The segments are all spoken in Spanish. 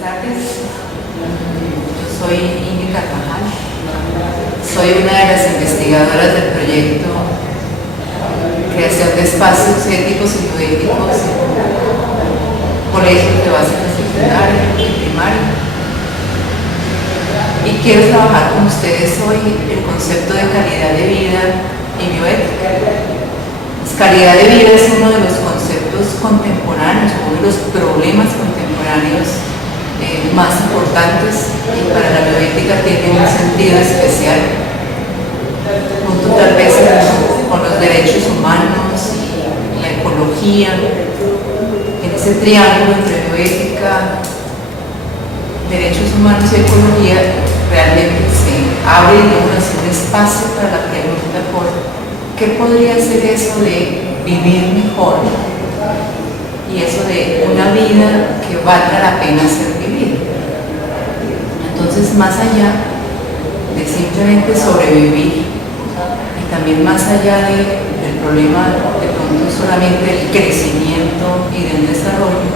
tardes. Yo soy Ingrid Carvajal. Soy una de las investigadoras del proyecto Creación de Espacios Éticos y Bioéticos en colegios de básica secundaria y primaria. Y quiero trabajar con ustedes hoy el concepto de calidad de vida y bioética. Calidad de vida es uno de los conceptos contemporáneos, uno de los problemas contemporáneos más importantes, y para la bioética tiene un sentido especial, junto tal vez con los derechos humanos y la ecología. En ese triángulo entre bioética, derechos humanos y ecología, realmente se abre un espacio para la pregunta por ¿qué podría ser eso de vivir mejor? Y eso de una vida que valga la pena ser vivida. Entonces, más allá de simplemente sobrevivir, y también más allá del problema de pronto solamente del crecimiento y del desarrollo,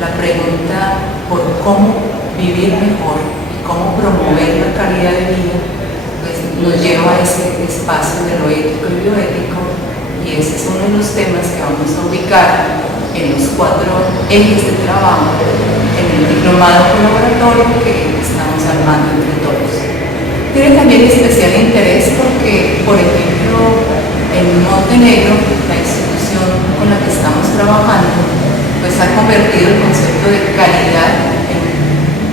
la pregunta por cómo vivir mejor y cómo promover la calidad de vida, pues nos lleva a ese espacio de lo ético y bioético, y ese es uno de los temas que vamos a ubicar en los 4 ejes de trabajo en el diplomado colaboratorio que estamos armando entre todos. Tiene también especial interés porque, por ejemplo, en Montenegro, la institución con la que estamos trabajando, pues ha convertido el concepto de calidad en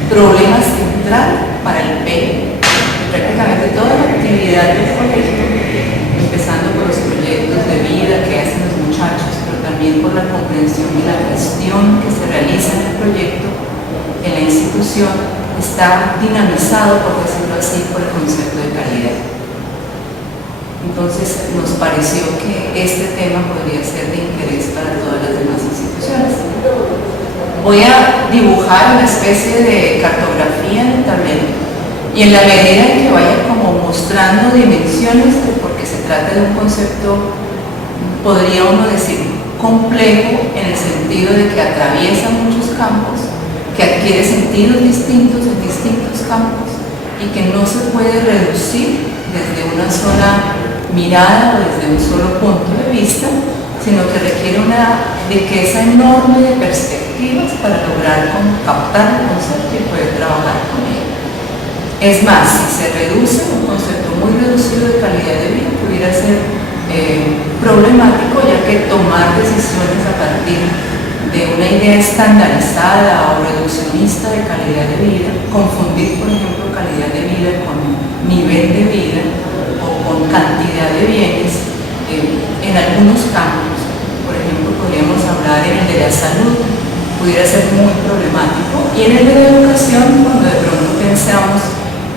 problema central para el PEI. Prácticamente toda la actividad del colegio, empezando por los proyectos de vida que hacen los muchachos, pero también por la comprensión y la gestión que se realiza en el proyecto, en la institución, está dinamizado, por decirlo así, por el concepto de calidad. Entonces nos pareció que este tema podría ser de interés para todas las demás instituciones. Voy a dibujar una especie de cartografía en el tablero, y en la medida en que vaya como mostrando dimensiones, porque se trata de un concepto, podría uno decir, complejo, en el sentido de que atraviesa muchos campos, que adquiere sentidos distintos en distintos campos, y que no se puede reducir desde una sola mirada o desde un solo punto de vista, sino que requiere una riqueza enorme de perspectivas para lograr captar el concepto y poder trabajar con él. Es más, si se reduce un concepto muy reducido de calidad de vida, pudiera ser problemático, ya que tomar decisiones a partir de una idea estandarizada o reduccionista de calidad de vida, confundir, por ejemplo, calidad de vida con nivel de vida o con cantidad de bienes, en algunos campos, por ejemplo, podríamos hablar en el de la salud, pudiera ser muy problemático, y en el de la educación, cuando de pronto pensamos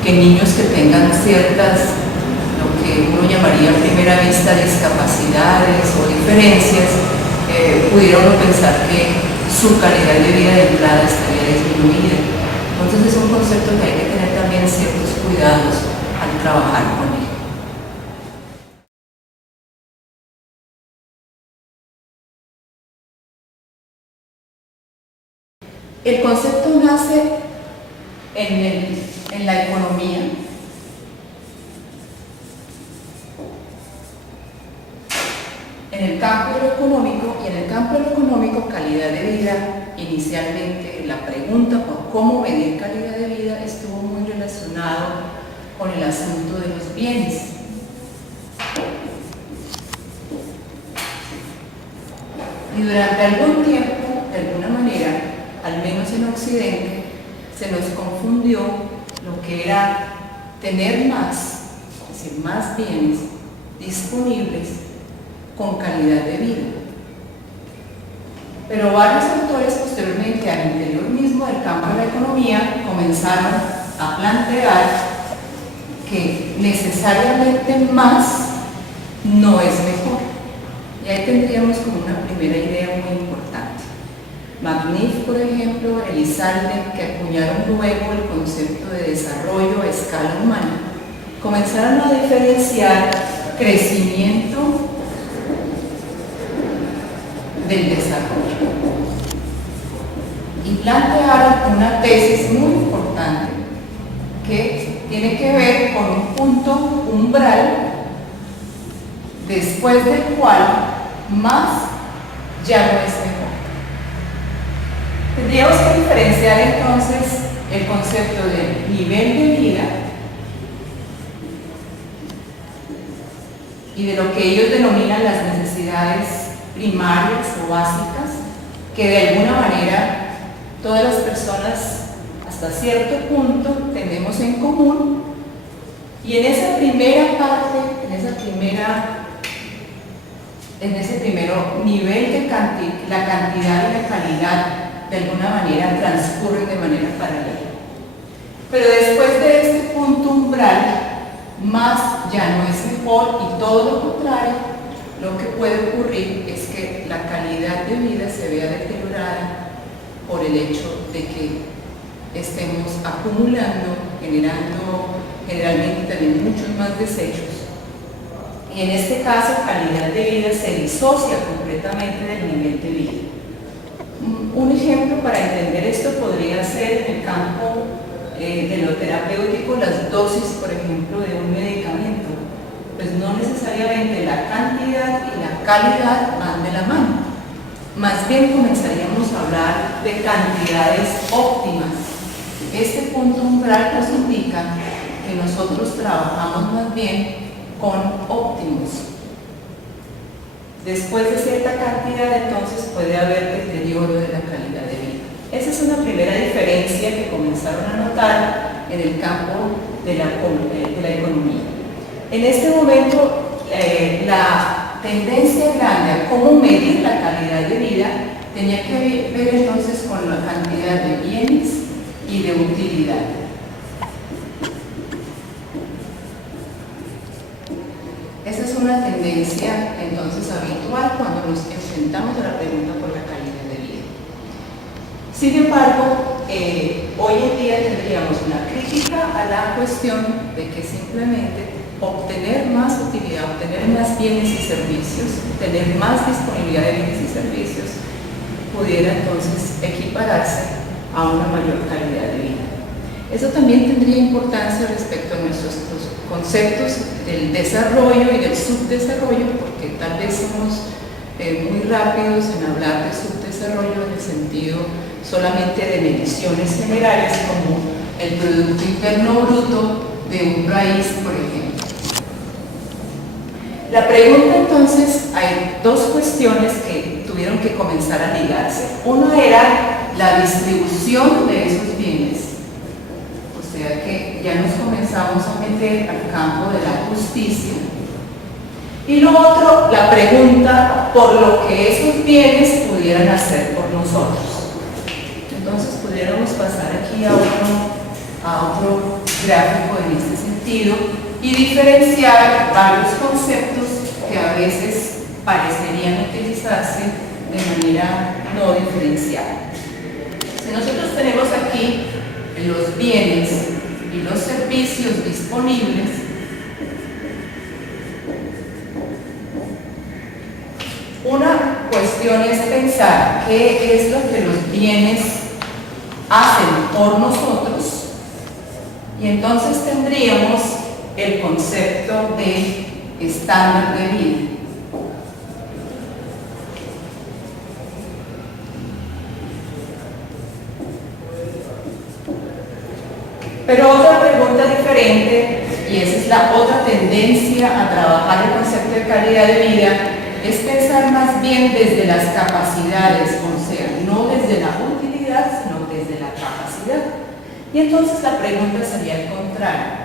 que niños que tengan ciertas, lo que uno llamaría a primera vista discapacidades o diferencias, pudiera uno pensar que su calidad de vida de entrada estaría disminuida. Entonces es un concepto que hay que tener también ciertos cuidados al trabajar con él. El concepto nace en la economía, en el campo de lo económico, y en el campo de lo económico, calidad de vida, inicialmente la pregunta por cómo medir calidad de vida estuvo muy relacionado con el asunto de los bienes. Y durante algún tiempo, de alguna manera, al menos en Occidente, se nos confundió lo que era tener más, es decir, más bienes disponibles con calidad de vida. Pero varios autores posteriormente, al interior mismo del campo de la economía, comenzaron a plantear que necesariamente más no es mejor. Y ahí tendríamos como una primera idea muy importante. Magniff, por ejemplo, Elizalde, que acuñaron luego el concepto de desarrollo a escala humana, comenzaron a diferenciar crecimiento del desarrollo. y plantearon una tesis muy importante que tiene que ver con un punto umbral después del cual más ya no es mejor. Tendríamos que diferenciar entonces el concepto de nivel de vida y de lo que ellos denominan las necesidades primarias o básicas, que de alguna manera todas las personas hasta cierto punto tenemos en común, y en esa primera parte, en ese primero nivel de la cantidad y la calidad de alguna manera transcurren de manera paralela. Pero después de este punto umbral, más ya no es mejor, y todo lo contrario, lo que puede ocurrir es que la calidad de vida se vea deteriorada por el hecho de que estemos acumulando, generando generalmente también muchos más desechos. Y en este caso, calidad de vida se disocia completamente del nivel de vida. Un ejemplo para entender esto podría ser en el campo de lo terapéutico, las dosis, por ejemplo, de un medicamento. Pues no necesariamente la cantidad y la calidad van de la mano. Más bien comenzaríamos a hablar de cantidades óptimas. Este punto umbral nos indica que nosotros trabajamos más bien con óptimos. Después de cierta cantidad, entonces puede haber deterioro de la calidad de vida. Esa es una primera diferencia que comenzaron a notar en el campo de la economía. En este momento, la tendencia grande a cómo medir la calidad de vida tenía que ver entonces con la cantidad de bienes y de utilidad. Esa es una tendencia entonces habitual cuando nos enfrentamos a la pregunta por la calidad de vida. Sin embargo, hoy en día tendríamos una crítica a la cuestión de que simplemente obtener más utilidad, obtener más bienes y servicios, tener más disponibilidad de bienes y servicios, pudiera entonces equipararse a una mayor calidad de vida. Eso también tendría importancia respecto a nuestros conceptos del desarrollo y del subdesarrollo, porque tal vez somos muy rápidos en hablar de subdesarrollo en el sentido solamente de mediciones generales como el Producto Interno Bruto de un país, por ejemplo. La pregunta entonces, hay dos cuestiones que tuvieron que comenzar a ligarse. Una era la distribución de esos bienes, o sea que ya nos comenzamos a meter al campo de la justicia. Y lo otro, la pregunta por lo que esos bienes pudieran hacer por nosotros. Entonces pudiéramos pasar aquí a otro gráfico en este sentido y diferenciar varios conceptos que a veces parecerían utilizarse de manera no diferenciada. Si nosotros tenemos aquí los bienes y los servicios disponibles, una cuestión es pensar qué es lo que los bienes hacen por nosotros, y entonces tendríamos el concepto de estándar de vida. Pero otra pregunta diferente, y esa es la otra tendencia a trabajar el concepto de calidad de vida, es pensar más bien desde las capacidades, o sea, no desde la utilidad, sino desde la capacidad. Y entonces la pregunta sería el contrario.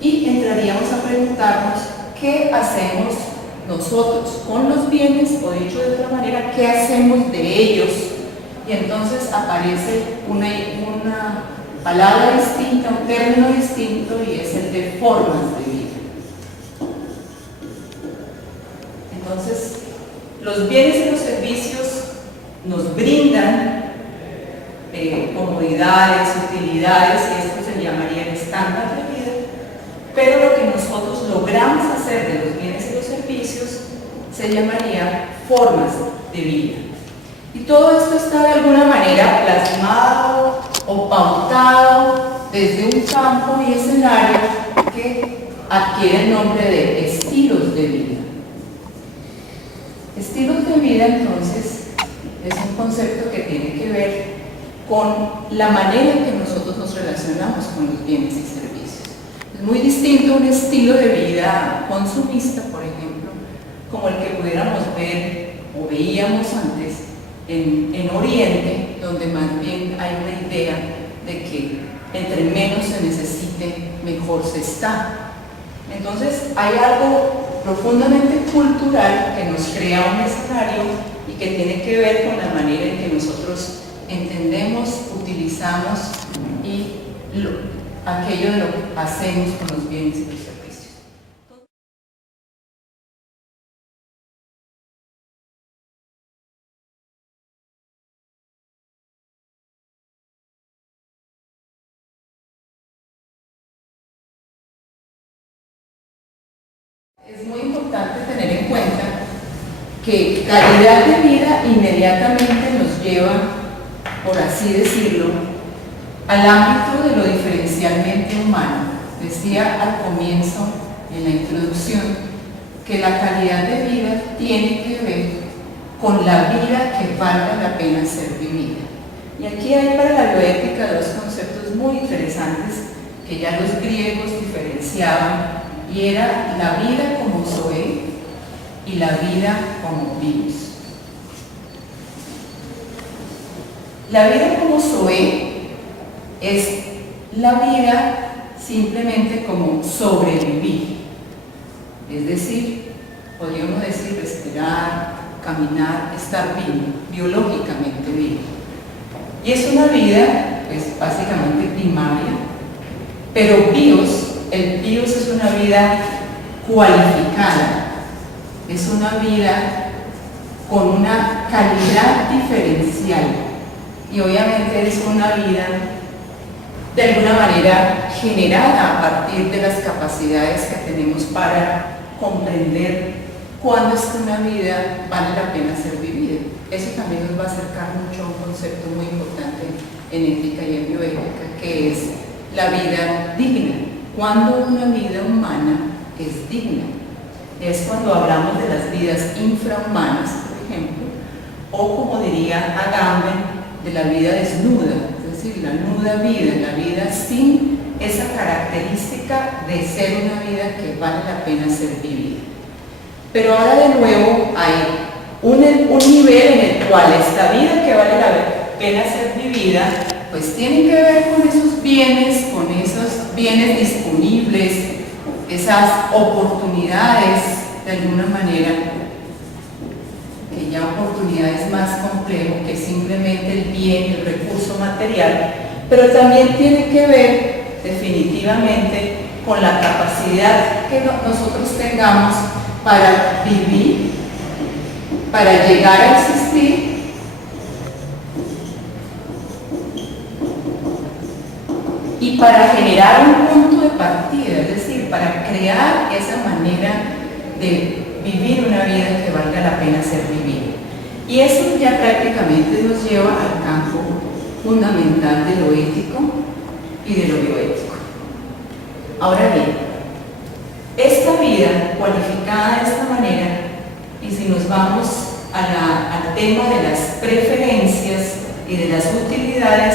Y entraríamos a preguntarnos qué hacemos nosotros con los bienes, o dicho de otra manera, qué hacemos de ellos. Y entonces aparece una palabra distinta, un término distinto, y es el de formas de vida. Entonces, los bienes y los servicios nos brindan comodidades, utilidades, y esto se llamaría el estándar de vida, pero lo que nosotros logramos hacer de los bienes y los servicios se llamaría formas de vida. Y todo esto está de alguna manera plasmado o pautado desde un campo y escenario que adquiere el nombre de estilos de vida. Estilos de vida, entonces, es un concepto que tiene que ver con la manera en que nosotros nos relacionamos con los bienes y servicios. Es muy distinto un estilo de vida consumista, por ejemplo, como el que pudiéramos ver o veíamos antes en Oriente, donde más bien hay una idea de que entre menos se necesite, mejor se está. Entonces hay algo profundamente cultural que nos crea un escenario y que tiene que ver con la manera en que nosotros entendemos, utilizamos y aquello de lo que hacemos con los bienes y los servicios. Es muy importante tener en cuenta que calidad de vida inmediatamente nos lleva, por así decirlo, al ámbito de lo diferencialmente humano. Decía al comienzo, en la introducción, que la calidad de vida tiene que ver con la vida que valga la pena ser vivida. Y aquí hay para la bioética dos conceptos muy interesantes que ya los griegos diferenciaban, y era la vida como zoe y la vida como bios. La vida como zoe es la vida simplemente como sobrevivir, es decir, podríamos decir respirar, caminar, estar vivo, biológicamente vivo. Y es una vida, pues básicamente primaria, pero bios, el bios es una vida cualificada, es una vida con una calidad diferencial y obviamente es una vida de alguna manera generada a partir de las capacidades que tenemos para comprender cuándo es que una vida vale la pena ser vivida. Eso también nos va a acercar mucho a un concepto muy importante en ética y en bioética, que es la vida digna. Cuando una vida humana es digna, es cuando hablamos de las vidas infrahumanas, por ejemplo, o como diría Agamben, de la vida desnuda, es decir, la nuda vida, la vida sin esa característica de ser una vida que vale la pena ser vivida. Pero ahora de nuevo hay un nivel en el cual esta vida que vale la pena ser vivida pues tiene que ver con esos bienes disponibles, esas oportunidades de alguna manera, que ya oportunidades más complejo que simplemente el bien, el recurso material, pero también tiene que ver definitivamente con la capacidad que nosotros tengamos para vivir, para llegar a existir y para generar un punto de partida, es decir, para crear esa manera de vivir una vida que valga la pena ser vivida. Y eso ya prácticamente nos lleva al campo fundamental de lo ético y de lo bioético. Ahora bien, esta vida cualificada de esta manera, y si nos vamos al tema de las preferencias y de las utilidades,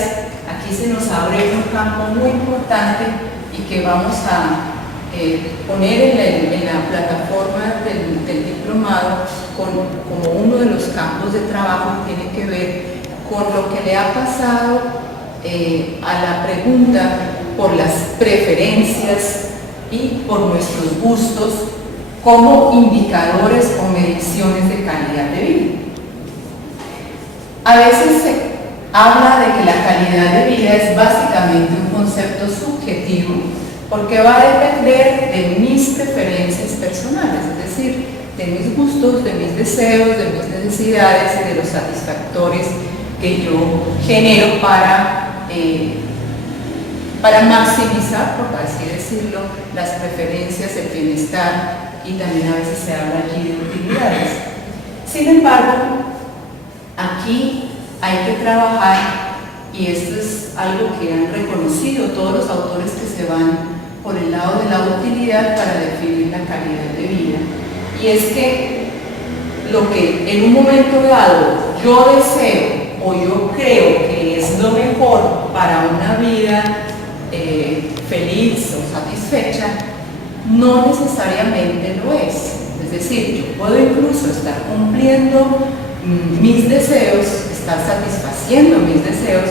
aquí se nos abre un campo muy importante y que vamos a poner en la plataforma del diplomado como uno de los campos de trabajo. Tiene que ver con lo que le ha pasado a la pregunta por las preferencias y por nuestros gustos como indicadores o mediciones de calidad de vida. A veces se habla de que la calidad de vida es básicamente un concepto subjetivo porque va a depender de mis preferencias personales, es decir, de mis gustos, de mis deseos, de mis necesidades y de los satisfactores que yo genero para maximizar, por así decirlo, las preferencias, el bienestar, y también a veces se habla allí de utilidades. Sin embargo, aquí hay que trabajar, y esto es algo que han reconocido todos los autores que se van por el lado de la utilidad para definir la calidad de vida, y es que lo que en un momento dado yo deseo o yo creo que es lo mejor para una vida feliz o satisfecha, no necesariamente lo es. Es decir, yo puedo incluso estar cumpliendo mis deseos, estar satisfaciendo mis deseos,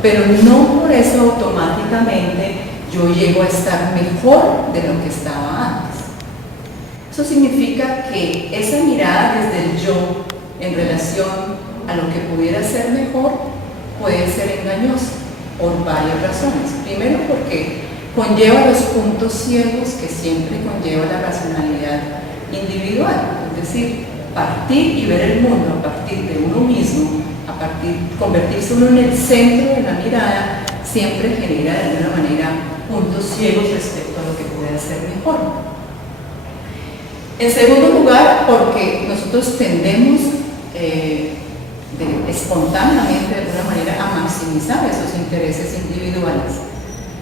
pero no por eso automáticamente yo llego a estar mejor de lo que estaba antes. Eso significa que esa mirada desde el yo en relación a lo que pudiera ser mejor puede ser engañosa por varias razones. Primero, porque conlleva los puntos ciegos que siempre conlleva la racionalidad individual, es decir, partir y ver el mundo a partir de uno mismo, convertirse uno en el centro de la mirada, siempre genera de alguna manera puntos ciegos respecto a lo que puede ser mejor. En segundo lugar, porque nosotros tendemos espontáneamente de alguna manera a maximizar esos intereses individuales.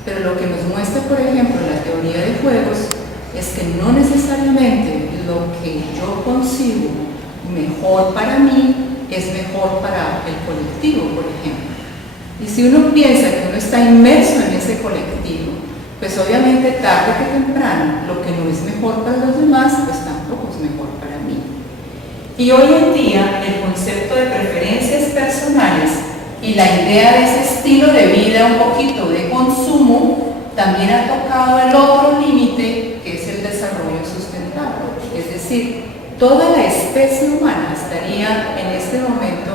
Pero lo que nos muestra, por ejemplo, la teoría de juegos es que no necesariamente lo que yo concibo mejor para mí es mejor para el colectivo, por ejemplo. Y si uno piensa que uno está inmerso en ese colectivo, pues obviamente tarde que temprano lo que no es mejor para los demás, pues tampoco es mejor para mí. Y hoy en día el concepto de preferencias personales y la idea de ese estilo de vida un poquito de consumo también ha tocado el otro límite, que es el desarrollo sustentable. Es decir, toda la especie humana estaría en este momento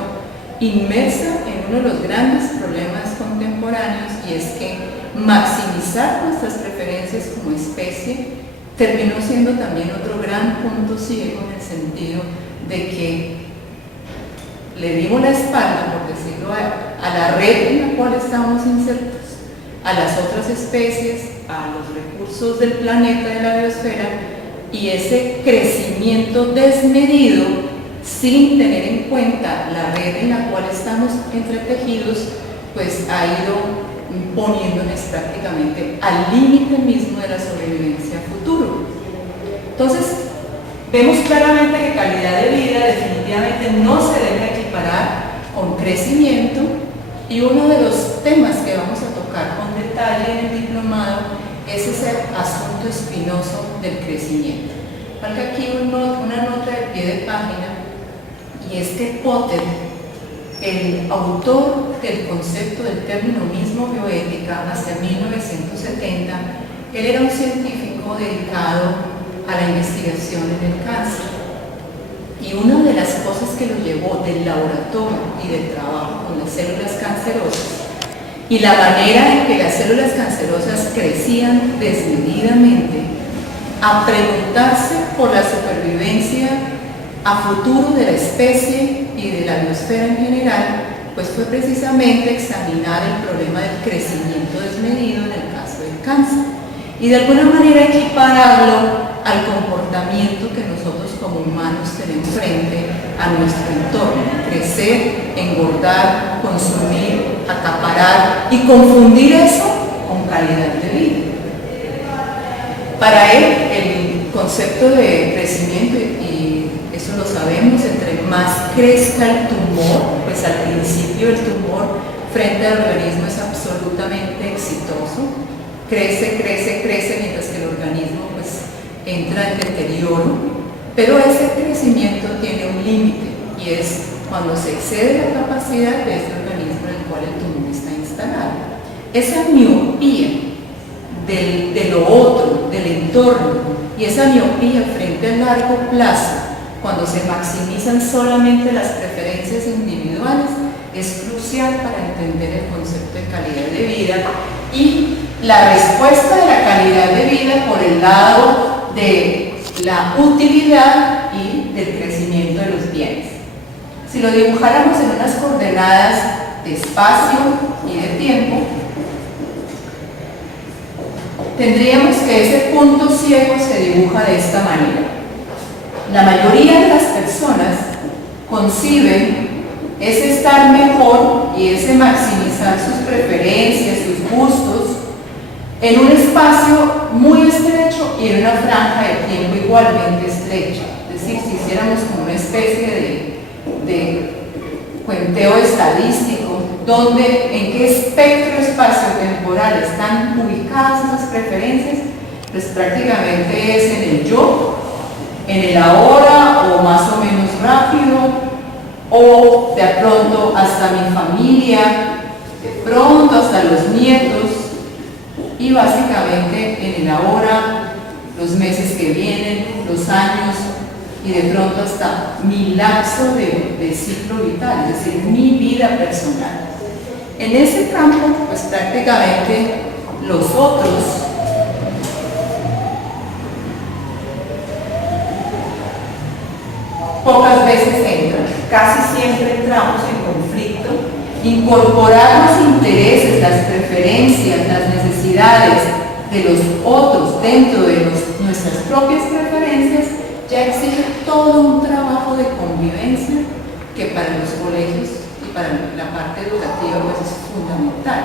inmersa en uno de los grandes problemas contemporáneos, y es que maximizar nuestras preferencias como especie terminó siendo también otro gran punto ciego, en el sentido de que le dimos la espalda, por decirlo, a la red en la cual estamos insertos, a las otras especies, a los recursos del planeta, de la biosfera, y ese crecimiento desmedido, sin tener en cuenta la red en la cual estamos entretejidos, pues ha ido poniéndonos prácticamente al límite mismo de la sobrevivencia futuro. Entonces, vemos claramente que calidad de vida definitivamente no se debe equiparar con crecimiento, y uno de los temas que vamos a tocar con detalle en el diplomado es ese asunto espinoso del crecimiento. Falta aquí una nota de pie de página, y es que Potter, el autor del concepto del término mismo bioética hacia 1970, él era un científico dedicado a la investigación en el cáncer, y una de las cosas que lo llevó del laboratorio y del trabajo con las células cancerosas y la manera en que las células cancerosas crecían desmedidamente, a preguntarse por la supervivencia a futuro de la especie y de la biosfera en general, pues fue precisamente examinar el problema del crecimiento desmedido en el caso del cáncer, y de alguna manera equipararlo al comportamiento que nosotros como humanos tenemos frente a nuestro entorno: crecer, engordar, consumir, acaparar y confundir eso con calidad de vida. Para él, el concepto de crecimiento, y eso lo sabemos, entre más crezca el tumor, pues al principio el tumor frente al organismo es absolutamente exitoso, crece, crece, crece, mientras que el organismo pues entra en deterioro, pero ese crecimiento tiene un límite, y es cuando se excede la capacidad de este organismo en el cual el tumor está instalado. Esa miopía de lo otro, del entorno, y esa miopía frente al largo plazo, cuando se maximizan solamente las preferencias individuales, es crucial para entender el concepto de calidad de vida y la respuesta de la calidad de vida por el lado de la utilidad y del crecimiento de los bienes. Si lo dibujáramos en unas coordenadas de espacio y de tiempo, tendríamos que ese punto ciego se dibuja de esta manera. La mayoría de las personas conciben es estar mejor y es maximizar sus preferencias, sus gustos, en un espacio muy estrecho y en una franja de tiempo igualmente estrecha. Es decir, si hiciéramos como una especie de cuenteo estadístico, en qué espectro espacio-temporal están ubicadas esas preferencias, pues prácticamente es en el yo, en el ahora o más o menos rápido, o de pronto hasta mi familia, de pronto hasta los nietos, y básicamente en el ahora, los meses que vienen, los años, y de pronto hasta mi lapso de ciclo vital, es decir, mi vida personal. En ese campo, pues prácticamente los otros pocas veces entran, casi siempre entramos en conflicto. Incorporar los intereses, las preferencias, las necesidades de los otros dentro de nuestras propias preferencias ya exige todo un trabajo de convivencia que para los colegios y para la parte educativa pues es fundamental.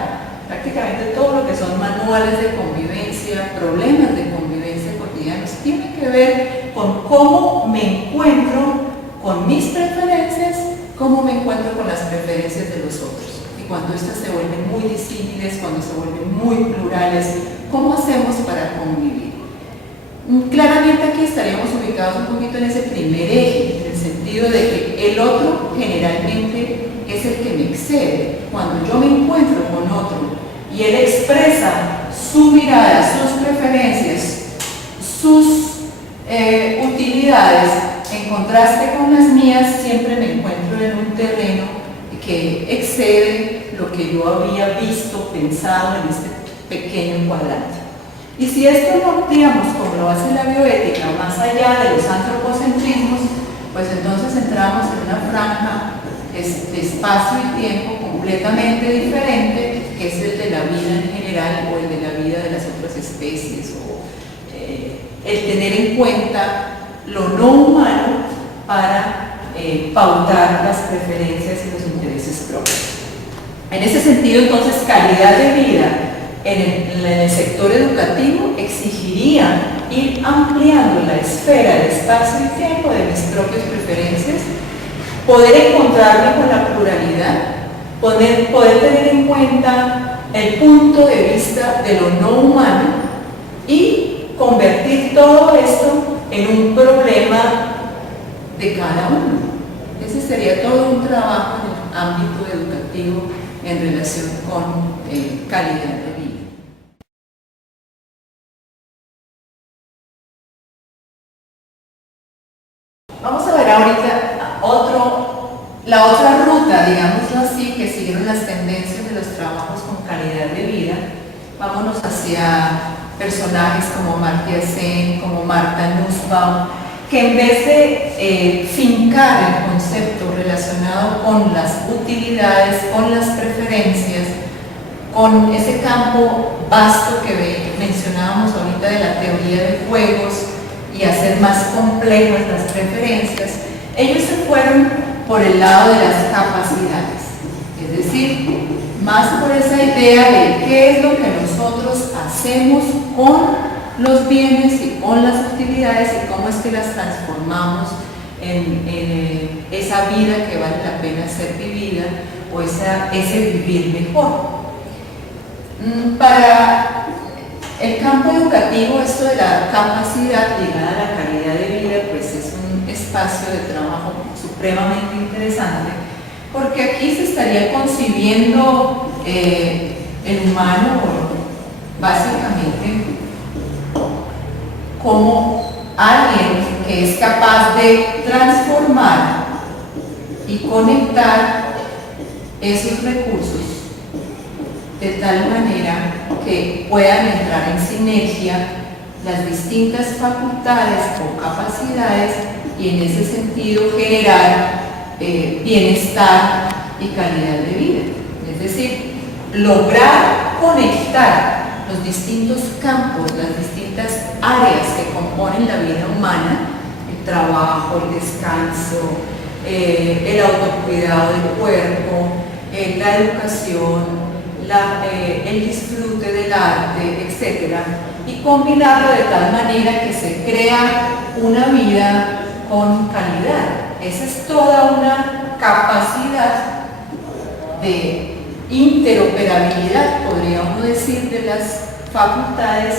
Prácticamente todo lo que son manuales de convivencia, problemas de convivencia cotidianos, tiene que ver con cómo me encuentro con mis preferencias, cómo me encuentro con las preferencias de los otros. Y cuando estas se vuelven muy disímiles, cuando se vuelven muy plurales, ¿cómo hacemos para convivir? Claramente aquí estaríamos ubicados un poquito en ese primer eje, en el sentido de que el otro generalmente es el que me excede. Cuando yo me encuentro con otro y él expresa su mirada, sus preferencias, sus utilidades, en contraste con las mías, siempre me encuentro en un terreno que excede lo que yo había visto, pensado en este pequeño cuadrante. Y si esto lo ampliamos, como lo hace la bioética, más allá de los antropocentrismos, pues entonces entramos en una franja de espacio y tiempo completamente diferente, que es el de la vida en general o el de la vida de las otras especies, o el tener en cuenta lo no humano para pautar las preferencias y los intereses propios. En ese sentido, entonces, calidad de vida en el sector educativo exigiría ir ampliando la esfera de espacio y tiempo de mis propias preferencias, poder encontrarme con la pluralidad, poder tener en cuenta el punto de vista de lo no humano y convertir todo esto en un problema de cada uno. Ese sería todo un trabajo en el ámbito educativo en relación con calidad de vida. Vamos a ver ahorita la otra ruta, digámoslo así, que siguieron las tendencias de los trabajos con calidad de vida. Vámonos hacia personajes como Amartya Sen, como Martha Nussbaum, que en vez de fincar el concepto relacionado con las utilidades, con las preferencias, con ese campo vasto que mencionábamos ahorita de la teoría de juegos y hacer más complejas las preferencias, ellos se fueron por el lado de las capacidades, es decir, más por esa idea de qué es lo que nosotros hacemos con los bienes y con las utilidades y cómo es que las transformamos en esa vida que vale la pena ser vivida o ese vivir mejor. Para el campo educativo, esto de la capacidad ligada a la calidad de vida, pues es un espacio de trabajo supremamente interesante, porque aquí se estaría concibiendo el humano básicamente como alguien que es capaz de transformar y conectar esos recursos de tal manera que puedan entrar en sinergia las distintas facultades o capacidades y en ese sentido generar bienestar y calidad de vida. Es decir, lograr conectar los distintos campos, las distintas áreas que componen la vida humana, el trabajo, el descanso, el autocuidado del cuerpo, la educación, el disfrute del arte, etc. Y combinarlo de tal manera que se crea una vida con calidad. Esa es toda una capacidad de interoperabilidad, podría uno decir, de las facultades,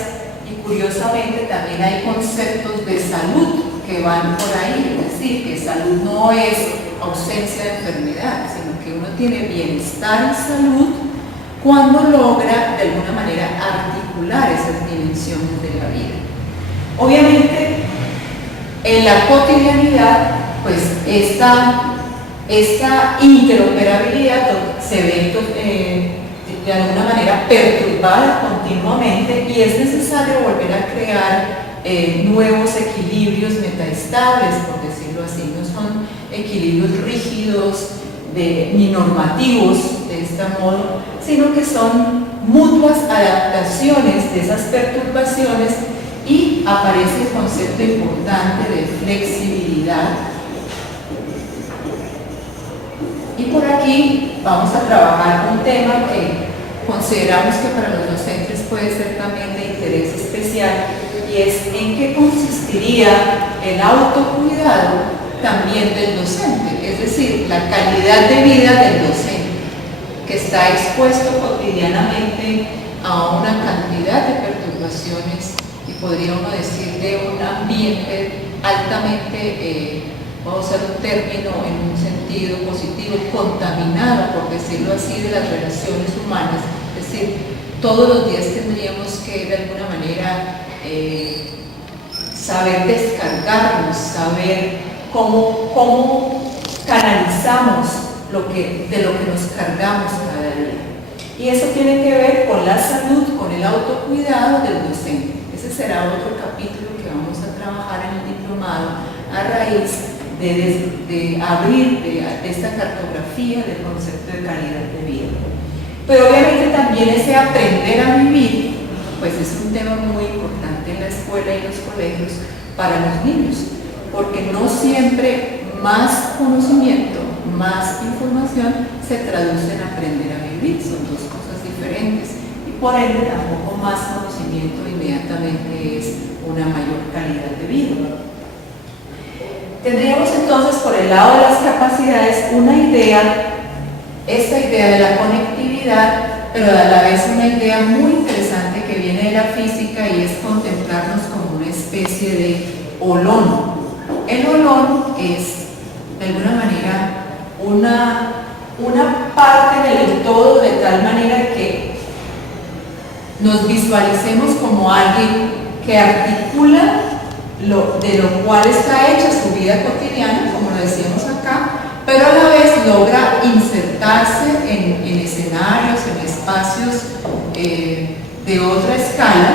y curiosamente también hay conceptos de salud que van por ahí, es decir, que salud no es ausencia de enfermedad, sino que uno tiene bienestar y salud cuando logra de alguna manera articular esas dimensiones de la vida. Obviamente, en la cotidianidad, pues esta interoperabilidad se ve de alguna manera perturbada continuamente, y es necesario volver a crear nuevos equilibrios metaestables, por decirlo así. No son equilibrios rígidos ni normativos de este modo, sino que son mutuas adaptaciones de esas perturbaciones, y aparece el concepto importante de flexibilidad. Y por aquí vamos a trabajar un tema que consideramos que para los docentes puede ser también de interés especial, y es en qué consistiría el autocuidado también del docente, es decir, la calidad de vida del docente, que está expuesto cotidianamente a una cantidad de perturbaciones, y podría uno decir de un ambiente altamente, vamos a usar un término en un sentido positivo, contaminado, por decirlo así, de las relaciones humanas. Es decir, todos los días tendríamos que de alguna manera saber descargarnos, saber cómo canalizamos de lo que nos cargamos cada día. Y eso tiene que ver con la salud, con el autocuidado del docente. Ese será otro capítulo que vamos a trabajar en el diplomado a raíz de abrir de esta cartografía del concepto de calidad de vida. Pero obviamente también ese aprender a vivir, pues es un tema muy importante en la escuela y en los colegios para los niños, porque no siempre más conocimiento, más información se traduce en aprender a vivir, son dos cosas diferentes, y por ende tampoco más conocimiento inmediatamente es una mayor calidad de vida. Tendríamos entonces por el lado de las capacidades una idea, esta idea de la conectividad, pero a la vez una idea muy interesante que viene de la física, y es contemplarnos como una especie de holón. El holón es, de alguna manera, una parte del todo, de tal manera que nos visualicemos como alguien que articula de lo cual está hecha su vida cotidiana, como lo decíamos acá, pero a la vez logra insertarse en escenarios, en espacios de otra escala,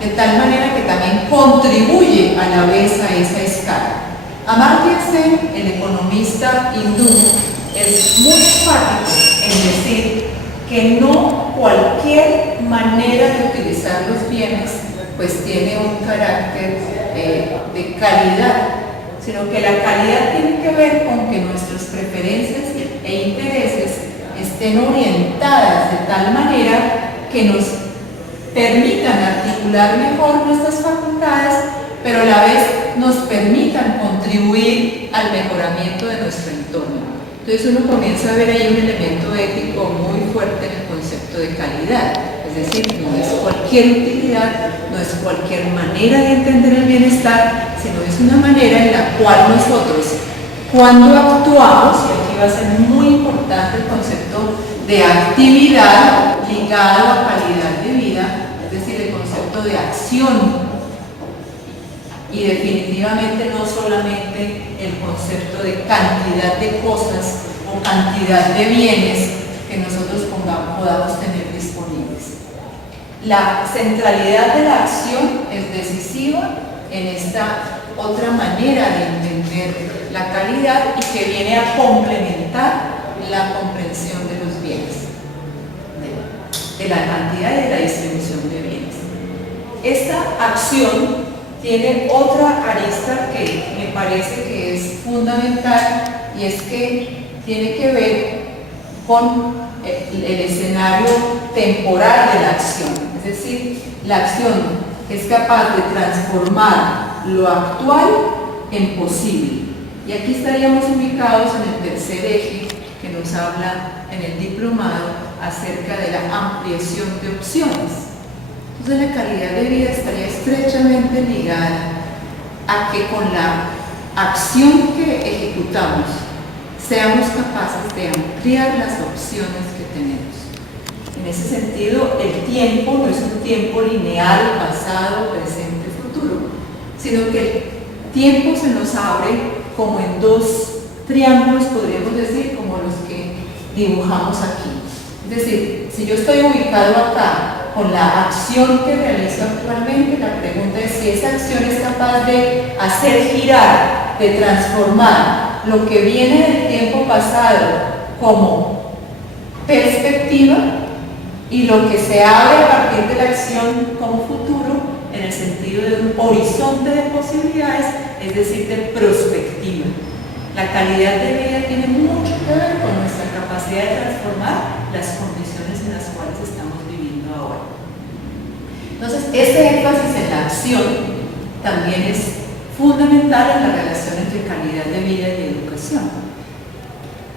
de tal manera que también contribuye a la vez a esa escala. Amartya Sen, el economista hindú, es muy enfático en decir que no cualquier manera de utilizar los bienes pues tiene un carácter de calidad, sino que la calidad tiene que ver con que nuestras preferencias e intereses estén orientadas de tal manera que nos permitan articular mejor nuestras facultades, pero a la vez nos permitan contribuir al mejoramiento de nuestro entorno. Entonces uno comienza a ver ahí un elemento ético muy fuerte en el concepto de calidad, es decir, no es cualquier utilidad, no es cualquier manera de entender el bienestar, sino es una manera en la cual nosotros, cuando actuamos, y aquí va a ser muy importante el concepto de actividad ligado a calidad de vida, es decir, el concepto de acción, y definitivamente no solamente el concepto de cantidad de cosas o cantidad de bienes que nosotros podamos tener disponibles. La centralidad de la acción es decisiva en esta otra manera de entender la calidad, y que viene a complementar la comprensión de los bienes, de la cantidad y de la distribución de bienes. Esta acción tiene otra arista que me parece que es fundamental, y es que tiene que ver con el escenario temporal de la acción, es decir, la acción es capaz de transformar lo actual en posible. Y aquí estaríamos ubicados en el tercer eje que nos habla en el diplomado acerca de la ampliación de opciones. Entonces la calidad de vida estaría estrechamente ligada a que con la acción que ejecutamos seamos capaces de ampliar las opciones que tenemos. En ese sentido, el tiempo no es un tiempo lineal, pasado, presente, futuro, sino que el tiempo se nos abre como en dos triángulos, podríamos decir, como los que dibujamos aquí. Es decir, si yo estoy ubicado acá con la acción que realizo actualmente, la pregunta es si esa acción es capaz de hacer girar, de transformar lo que viene del tiempo pasado como perspectiva y lo que se abre a partir de la acción como futuro en el sentido de un horizonte de posibilidades, es decir, de prospectiva. La calidad de vida tiene mucho que ver con nuestra capacidad de transformar las condiciones en las cuales estamos viviendo ahora. Entonces, este énfasis en la acción también es fundamental en la relación entre calidad de vida y educación,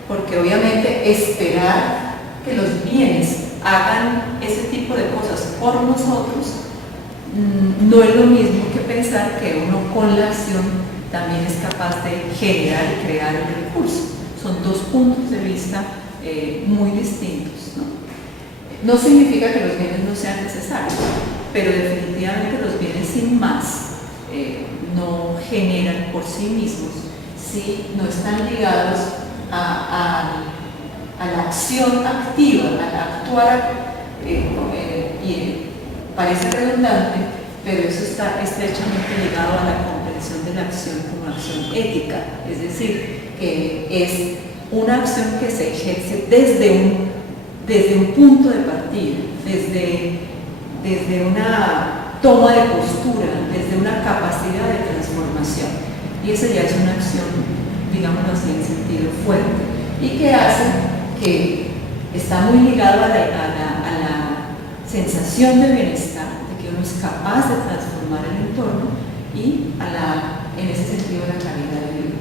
porque obviamente esperar que los bienes hagan ese tipo de cosas por nosotros no es lo mismo que pensar que uno con la acción también es capaz de generar y crear el recurso. Son dos puntos de vista muy distintos, ¿no? No significa que los bienes no sean necesarios, pero definitivamente los bienes sin más no generan por sí mismos si no están ligados a la acción activa, al actuar, y parece redundante, pero eso está estrechamente ligado a la comprensión de la acción como acción ética, es decir, que es una acción que se ejerce desde un punto de partida, desde una toma de postura, desde una capacidad de transformación. Y esa ya es una acción, digámoslo así, en sentido fuerte, y que hace que está muy ligado a la sensación de bienestar, de que uno es capaz de transformar el entorno y en ese sentido la calidad de vida.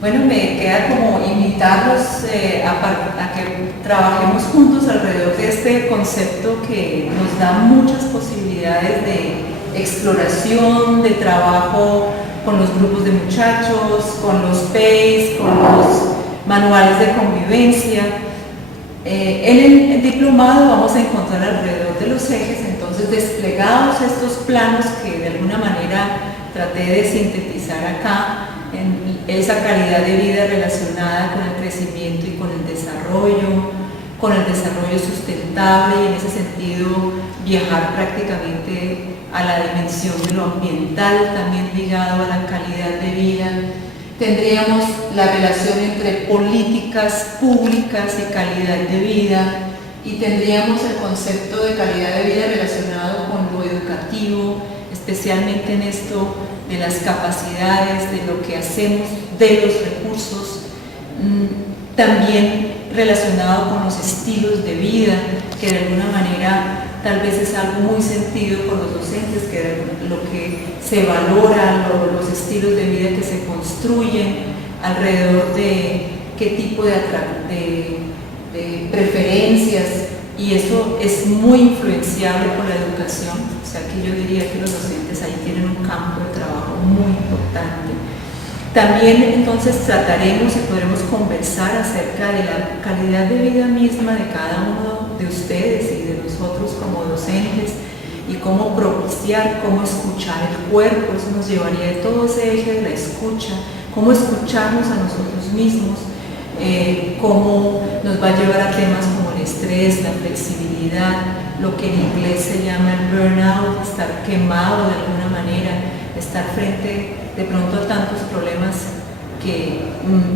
Bueno, me queda como invitarlos a que trabajemos juntos alrededor de este concepto que nos da muchas posibilidades de exploración, de trabajo con los grupos de muchachos, con los PEIs, con los manuales de convivencia. En el diplomado vamos a encontrar alrededor de los ejes, entonces, desplegados estos planos que de alguna manera traté de sintetizar acá, en esa calidad de vida relacionada con el crecimiento y con el desarrollo sustentable, y en ese sentido viajar prácticamente a la dimensión de lo ambiental, también ligado a la calidad de vida. Tendríamos la relación entre políticas públicas y calidad de vida, y tendríamos el concepto de calidad de vida relacionado con lo educativo, especialmente en esto de las capacidades, de lo que hacemos, de los recursos, también relacionado con los estilos de vida, que de alguna manera tal vez es algo muy sentido por los docentes, que lo que se valora, los estilos de vida que se construyen alrededor de qué tipo de preferencias, y eso es muy influenciable por la educación, o sea que yo diría que los docentes ahí tienen un campo de trabajo muy importante. También entonces trataremos y podremos conversar acerca de la calidad de vida misma de cada uno de ustedes y de nosotros como docentes, y cómo propiciar, cómo escuchar el cuerpo. Eso nos llevaría de todo ese eje de la escucha, cómo escucharnos a nosotros mismos, cómo nos va a llevar a temas como el estrés, la flexibilidad, lo que en inglés se llama el burnout, estar quemado de alguna manera, estar frente de pronto a tantos problemas que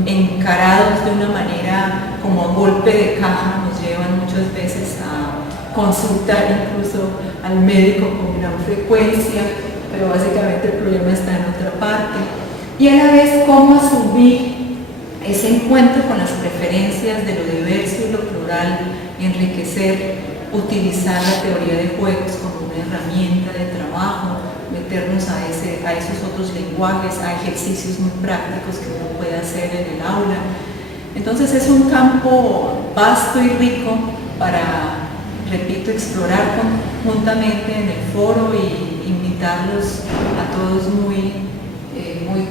encarados de una manera como a golpe de caja nos llevan muchas veces a consultar incluso al médico con gran frecuencia, pero básicamente el problema está en otra parte. Y a la vez cómo asumir ese encuentro con las preferencias de lo diverso y lo plural, enriquecer, utilizar la teoría de juegos como una herramienta de trabajo, meternos a esos otros lenguajes, a ejercicios muy prácticos que uno puede hacer en el aula. Entonces es un campo vasto y rico para, repito, explorar conjuntamente en el foro y invitarlos a todos muy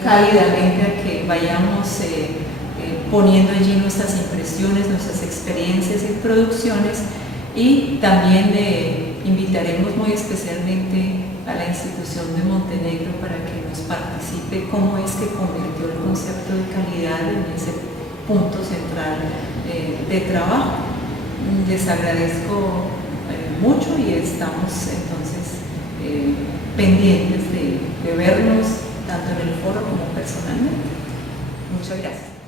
cálidamente a que vayamos poniendo allí nuestras impresiones, nuestras experiencias y producciones, y también invitaremos muy especialmente a la institución de Montenegro para que nos participe cómo es que convirtió el concepto de calidad en ese punto central de trabajo. Les agradezco mucho y estamos entonces pendientes de vernos tanto en el foro como personalmente. Muchas gracias.